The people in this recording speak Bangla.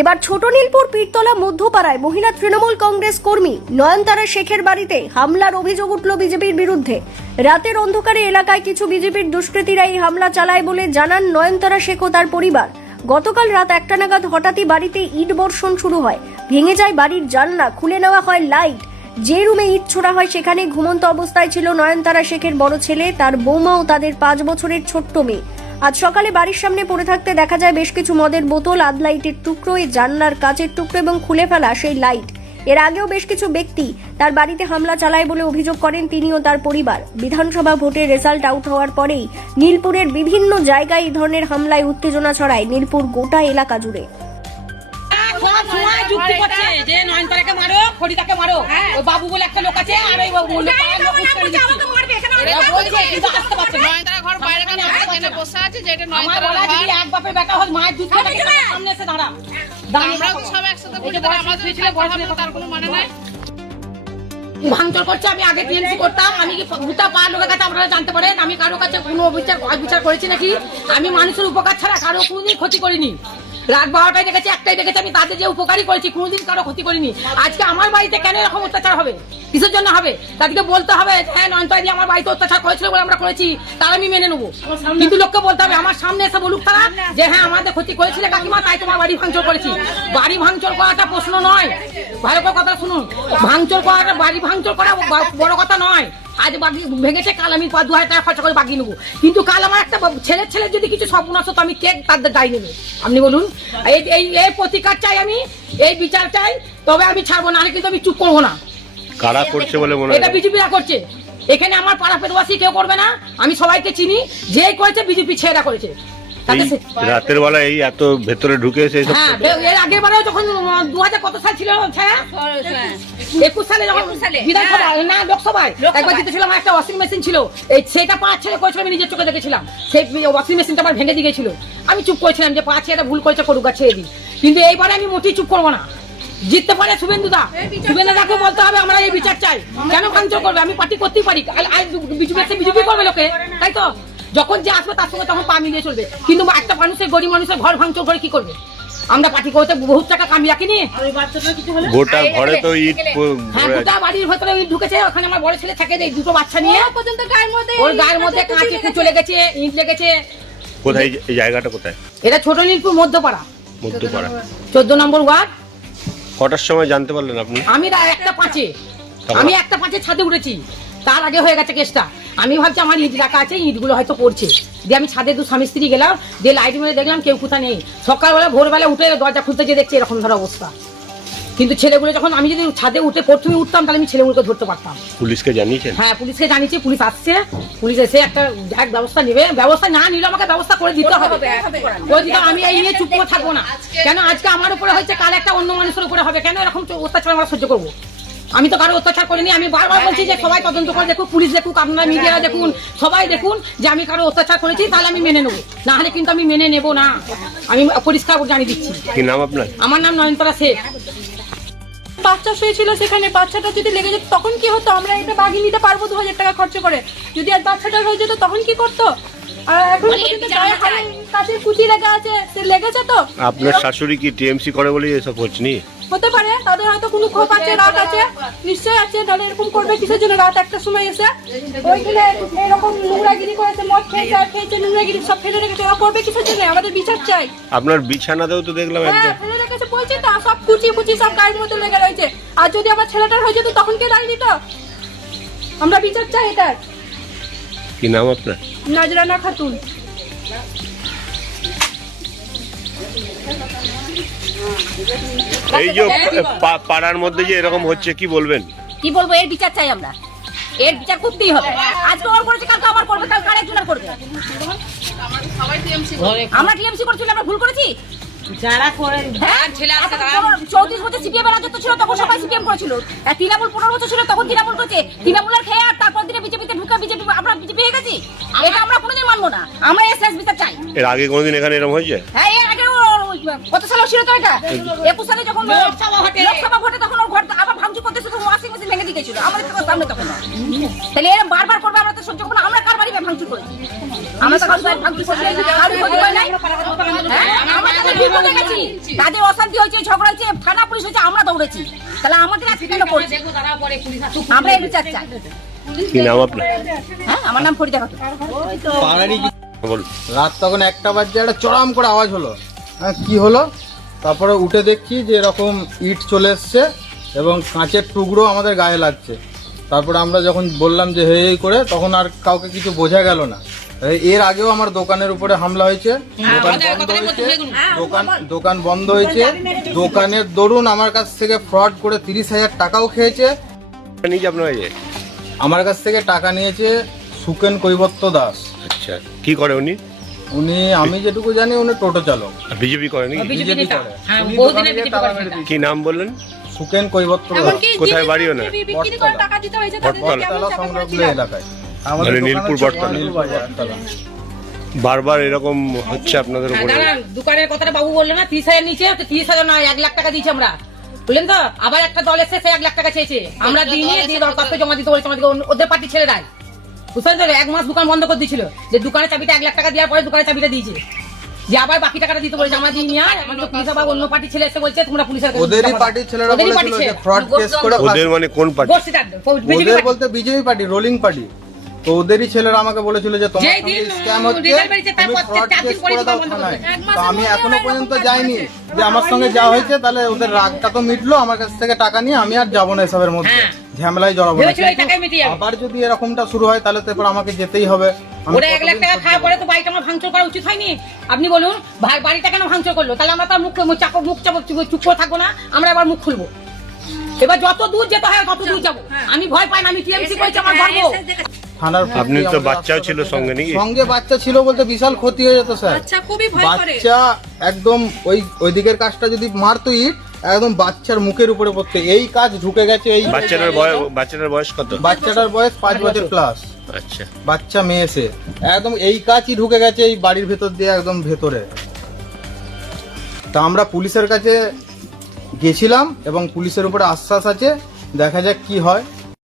এবার ছোট নীলপুর পীরতলা মধ্যপাড়ায় মহিলা তৃণমূল কংগ্রেস কর্মী নয়নতারা শেখের বাড়িতে হামলার অভিযোগ উঠল বিজেপির বিরুদ্ধে। রাতের অন্ধকারে এলাকায় কিছু বিজেপির দুষ্কৃতীরা এই হামলা চালায় বলে জানান নয়নতারা শেখ ও তার পরিবার। গতকাল রাত 1টা নাগাদ হঠাৎই বাড়িতে ইট বর্ষণ শুরু হয়, ভেঙে যায় বাড়ির জানলা, খুলে নেওয়া হয় লাইট। যে রুমে ইট ছোড়া হয় সেখানে ঘুমন্ত অবস্থায় ছিল নয়নতারা শেখের বড় ছেলে, তার বৌমা ও তাদের 5 বছরের ছোট্ট মেয়ে। আজ সকালে বাড়ির সামনে পড়ে থাকতে দেখা যায় বেশ কিছু মদের বোতল, আধ লাইটের টুকরো, এই জানলার কাচের টুকরো এবং খুলে ফেলা সেই লাইট। এর আগেও বেশ কিছু ব্যক্তি তার বাড়িতে হামলা চালায় বলে অভিযোগ করেন তিনি ও তার পরিবার। বিধানসভা ভোটের রেজাল্ট আউট হওয়ার পরেই নীলপুরের বিভিন্ন জায়গায় এই ধরনের হামলায় উত্তেজনা ছড়ায় নীলপুর গোটা এলাকা জুড়ে। যুক্তি করছে যে নয়নতারাকে মারো, খড়িটাকে মারো, ওই বাবু বলে একটা লোক আছে আর ওই আসতে পারছে নয়নতারা ঘর বাইরে কেন এখানে বসে আছে যে এটা নয়নতারা ঘর এক বাপের বেটা হয় মায়ের দুধ খাবে সামনে এসে দাঁড়া আমরা সব একসাথে বসে তারা আমাদের ছেলে বড় ছেলে তার কোনো মানে নাই ভাঙচুর করছে। আমি আগে টিএমসি করতাম, আমি কি ভূতা পা লোকের কাছে আপনারা জানতে পারেন আমি কারো কাছে কোনো বিচার করেছি নাকি? আমি মানুষের উপকার ছাড়া কারো কোনোদিন ক্ষতি করিনি। রাত 12টায় দেখেছি, 1টায় দেখেছি, আমি তাদের যে উপকারই করেছি, কোনোদিন কারো ক্ষতি করিনি। আজকে আমার বাড়িতে কেন এরকম অত্যাচার হবে? কিসের জন্য হবে? তাদেরকে বলতে হবে হ্যাঁ নয়নতারা দিয়ে আমার বাড়িতে অত্যাচার করেছিল বলে আমরা করেছি, তার আমি মেনে নেবো। কিন্তু লোককে বলতে হবে, আমার সামনে এসে বলুক তারা যে হ্যাঁ আমাদের ক্ষতি করেছিল কাকিমা, তাই তোমার বাড়ি ভাঙচুর করেছি। বাড়ি ভাঙচুর করাটা প্রশ্ন নয়, ভালো করে কথা শুনুন। ভাঙচুর করাটা, বাড়ি ভাঙচুর করা বড় কথা নয়। আজ বাগি ভেঙেছে, কাল আমি 2000 টাকা খরচা করে বাগিয়ে নেবো। কিন্তু কাল আমার একটা ছেলের যদি কিছু সর্বনাশ হতো আমি কে তাদের দায় নেবো? আপনি বলুন। এই প্রতিকার চাই আমি, এই বিচার চাই, তবে আমি ছাড়বো না, কিন্তু আমি চুপ করবো না। কারা করছে বলে মনে হয়? এটা বিজেপিরা করছে। এখানে আমার পাড়া পেটবাসী কেউ করবে না, আমি সবাইকে চিনি। যেই করেছে বিজেপি ছেলেরা করেছে। রাতের বেলা এই এত ভেতরে ঢুকে এসে হ্যাঁ, এর আগের বারে যখন 2000 কত সাল ছিল, 21 সালে যখন বিধানসভা না লোকসভায় একবার জিতেছিলাম, একটা ওয়াশিং মেশিন ছিল, এই সেটা 5 ছেলে করেছিল, আমি নিজের চোখে দেখেছিলাম। সেই ওয়াশিং মেশিনটা আমার ভেঙে দিয়ে গেছিল। আমি চুপ করেছিলাম যে 5 ছেলেটা ভুল করেছে, করুক, ছেড়ে দিই। কিন্তু এইবারে আমি মোটেই চুপ করবো না। জিততে পারে শুভেন্দুদা, শুভেন্দুদাকে বলতে হবে আমরা এই বিচার চাই। কেন ভাঙচুর করবে? আমি পার্টি করতেই পারি, বিজেপি করবে লোকে, তাই তো? যখন যে আসবে তার সঙ্গে তখন পা মিলিয়ে চলবে। কিন্তু একটা মানুষের, গরিব মানুষের ঘর ভাঙচুর করে কি করবে? আমরা পার্টি করতে বহুত টাকা কামি রাখিনি। গোটা ঘরে তো ইট, হ্যাঁ গোটা বাড়ির ভেতরে ইট ঢুকেছে। ওখানে আমার বড় ছেলে থাকে, এই দুটো বাচ্চা নিয়ে ওর গায়ের মধ্যে কাঁচ চলে গেছে, ইট লেগেছে। কোথায় এই জায়গাটা? কোথায় এটা ছোট নীলপুর মধ্যপাড়া, 14 নম্বর ওয়ার্ড। কটার সময় জানতে পারলেন আপনি? আমি 1টা 5 ছাদে উঠেছি, তার আগে হয়ে গেছে কেসটা। আমি ভাবছি আমার ইট রাখা আছে, ইটগুলো হয়তো পড়ছে। দিয়ে আমি ছাদে স্বামী স্ত্রী গেলাম, দিয়ে লাইট মেরে দেখলাম কেউ কোথা নেই। সকালবেলা ভোরবেলা উঠে দরজা খুলতে যেয়ে দেখছি এরকম ধর অবস্থা। কিন্তু ছেলেগুলো যখন, আমি যদি ছাদে উঠে প্রথমে উঠতাম তাহলে আমি ছেলেগুলোকে ধরতে পারতাম। পুলিশকে জানিয়েছেন? হ্যাঁ পুলিশকে জানিয়েছি, পুলিশ আসছে, পুলিশ এসে একটা ব্যবস্থা নেবে। ব্যবস্থা না নিলে আমাকে ব্যবস্থা করে দিতে হবে। আমি এই নিয়ে চুপ করে থাকবো না। কেন আজকে আমার উপরে হয়েছে, কাল একটা অন্য মানুষের উপরে হবে। কেন এরকম অত্যাচার আমরা সহ্য করবো? আমি তো কারো অত্যাচার করিনি। আমি বারবার বলছি যে সবাই তদন্ত করে দেখুন, পুলিশ দেখুক, আপনারা মিডিয়ারা দেখুন, সবাই দেখুন যে আমি কারো অত্যাচার করেছি, তাহলে আমি মেনে নেবো। না হলে কিন্তু আমি মেনে নেবো না। আমি পরিষ্কার করে জানিয়ে দিচ্ছি। কি নাম আপনার? আমার নাম নয়নতারা শেখ। বাচ্চা শুয়েছিল সেখানে, বাচ্চাটা যদি লেগে যেত তখন কি হতো? আমরা এটা বাগিয়ে নিতে পারবো 2000 টাকা খরচ করে। যদি আর বাচ্চাটা হয়ে যেত তখন কি করতো? আর এখন কাছে কুচি লেগে আছে, সে লেগেছে তো। আপনার শাশুড়ি কি টিএমসি করে বলে এসব হচ্ছে? হতে পারে তাদের হয়তো কোনো ক্ষোভ আছে, রাগ আছে, নিশ্চয়ই আছে। তাহলে এরকম করবে কিসের জন্য? রাত 1টার সময় এসে ওইখানে এরকম নোংরাগিরি করেছে, মদ খেয়েছে, আর খেয়েছে, নোংরাগিরি সব ফেলে রেখেছে। ওরা করবে কিসের জন্য? আমাদের বিচার চাই। আপনার বিছানাতেও তো দেখলাম হ্যাঁ ফেলে রেখেছে, বলছি তো, সব কুচি সব গায়ের মধ্যে লেগে রয়েছে। আর যদি আমার ছেলেটার হয়ে যেত তখন কে দাঁড়িয়ে দিত? আমরা বিচার চাই এটার। কি নাম আপনার? নাজরানা খাতুন। এই যে পাড়ার মধ্যে যে এরকম হচ্ছে, কি বলবেন? কি বলবো? এর বিচার চাই আমরা, এর বিচার করতেই হবে। আজকে ওর করেছে, কালকে আমার করবে, কালকে আরেকজনের করবে। আমরা টিএমসি করছিলাম, আমরা ভুল করেছি? যারা করে হ্যাঁ, 34 বছর সিপিএম রাজত্ব ছিল, তখন সবাই সিপিএম করেছিল। তৃণমূল 15 বছর ছিল, তখন তৃণমূল করেছে। তৃণমূলের খেয়ে আর তারপর দিনে বিজেপিতে ঢুকে বিজেপি, আমরা বিজেপি হয়ে গেছি। এটা আমরা কোনোদিন মানবো না। আমরা এর শেষ বিচার চাই। এর আগে কোনোদিন এখানে এরকম হয়েছে? হ্যাঁ, এর আগে কত সালে ছিল তো এটা? 21 সালে যখন লোকসভা ভোটে তখন ওর ঘর আবার ভাঙচুর করতে শুধু ওয়াশিং মেশিন ভেঙে দিয়ে গেছিল আমাদের সামনে তখন। তাহলে এরকম বারবার করবে, আমরা তো সহ্য করবো না। আমরা কার বাড়ি ভাঙচুর করেছি? আমরা তো ভাঙচুর করছি, বিপদে গেছি, তাদের অশান্তি হয়েছে, ঝগড়া হয়েছে, থানা পুলিশ হয়েছে, আমরা দৌড়েছি। তাহলে আমাদের আজকে কেন করছে? আমরা এই বিচার চাই। কি নাম আপনার? হ্যাঁ, আমার নাম ফরিদা খাতুন। বলুন। রাত তখন 1টা বাজে, একটা চড়াম করে আওয়াজ হলো। হ্যাঁ, কি হলো? তারপরে উঠে দেখি যে এরকম ইট চলে এসছে এবং কাঁচের টুকরো আমাদের গায়ে লাগছে। তারপরে আমরা যখন বললাম যে হে এই করে, তখন আর কাউকে কিছু বোঝা গেল না। এর আগেও আমার দোকানের উপরে হামলা হয়েছে, দোকান বন্ধ হয়েছে। দোকানের দরুন আমার কাছ থেকে ফ্রড করে 30,000 টাকাও খেয়েছে। নিজে আপনার কাছে? আমার কাছ থেকে টাকা নিয়েছে সুকেন কৈবর্ত দাস। আচ্ছা, কি করে উনি? উনি, আমি যেটুকু জানি, উনি টোটো চালক, বিজেপি করে নাকি? বিজেপি করে। কি নাম বললেন? সুকেন কৈবর্ত দাস। এমনকি কোথায় বাড়ি ওনার? জিনিস বিক্রি করে টাকা দিতে হয়েছে তাদের বটতলা। যেমন বটতলা চাপা সংলগ্ন পড়েছিল। এলাকায় মানে নীলপুর বটতলা। নীলপুর বটতলা। বারবার এরকম হচ্ছে আপনাদের উপরে? দোকানের কথাটা বাবু বললো না, 30,000 নিচে, 30,000 নয়, 1 লাখ টাকা দিয়েছি আমরা, বললেন তো। আবার একটা দল এসে সে 1 লাখ টাকা চেয়েছে, আমরা দিয়ে দরখাস্ত জমা দিতে বলেছি আমাদেরকে, ওদের পার্টির ছেলেরাই, বুঝতে পারছো? 1 মাস দোকান বন্ধ করে দিয়েছিল, যে দোকানের চাবিটা 1 লাখ টাকা দেওয়ার পরে দোকানের চাবিটা দিয়েছে, যে আবার বাকি টাকাটা দিতে বলেছে, আমরা দিই আর আমাদের পুলিশ আবার অন্য পার্টির ছেলে এসে বলছে তোমরা পুলিশের কাছে ওদেরই টাকা পার্টির দাও। ছেলেরা ওদেরই বলেছিল পার্টির যে ছেলে। ফ্রড কেস করে ওদের মানে কোন পার্টি? বর্ষিতার বিজেপি ওদের পার্টি। বলতে বিজেপি পার্টি, রোলিং পার্টি। তো ওদেরই ছেলেরা আমাকে বলেছিল যে তোমার যেই সঙ্গে দিন স্ক্যাম হচ্ছে, রেজাল্ট বেরিয়েছে, তুমি তারপর ফ্রড 4 দিন কেস পরে করে দাও দোকান বন্ধ থানায়। করে তো আমি এখনো পর্যন্ত যাইনি, যে আমার সঙ্গে যা হয়েছে, তাহলে ওদের রাগটা তো মিটলো, আমার কাছ থেকে টাকা নিয়ে আমি আর যাবো না এসবের মধ্যে, হ্যাঁ। ঝামেলায় জড়াবো না। ভেবেছিল এই টাকায় মিটিয়ে যাবে। আবার যদি এরকমটা শুরু হয়, তাহলে তো এরপর আমাকে যেতেই হবে। আমি ওরা 1 লাখ কতদিন টাকা সহ্য খাওয়ার করবো? পরে তো বাড়িটা আমার ভাঙচুর করা উচিত হয়নি? আপনি বলুন, ভাই বাড়িটা কেন ভাঙচুর করলো? তাহলে আমরা তো আর মুখ চুপ করে থাকবো না, আমরা আবার মুখ খুলবো। এবার যত দূর যেতে হয় তত দূর যাবো। আমি ভয় পাই না, আমি টিএমসি করেছি, আমার গর্ব। থানার আপনি তো আমাদের বাচ্চাও রাস্তা ছিল ধরে- সঙ্গে নাকি? সঙ্গে বাচ্চা ছিল বলতে বিশাল ক্ষতি হয়ে যেত স্যার। আচ্ছা, খুবই ভয় করে। বাচ্চা একদম ওই দিকের কাজটা যদি মারতো ইট, একদম বাচ্চার মুখের উপরে পড়তে, এই কাজ ঢুকে গেছে। এই বাচ্চাটার বয়স কত? বাচ্চাটার বয়স 5 বছর প্লাস, আচ্ছা, বাচ্চা মেয়ে সে। একদম এই কাজই ঢুকে গেছে এই বাড়ির ভেতর দিয়ে, একদম ভেতরে। তা আমরা পুলিশের কাছে গেছিলাম এবং পুলিশের উপরে আশ্বাস আছে, দেখা যাক কি হয়।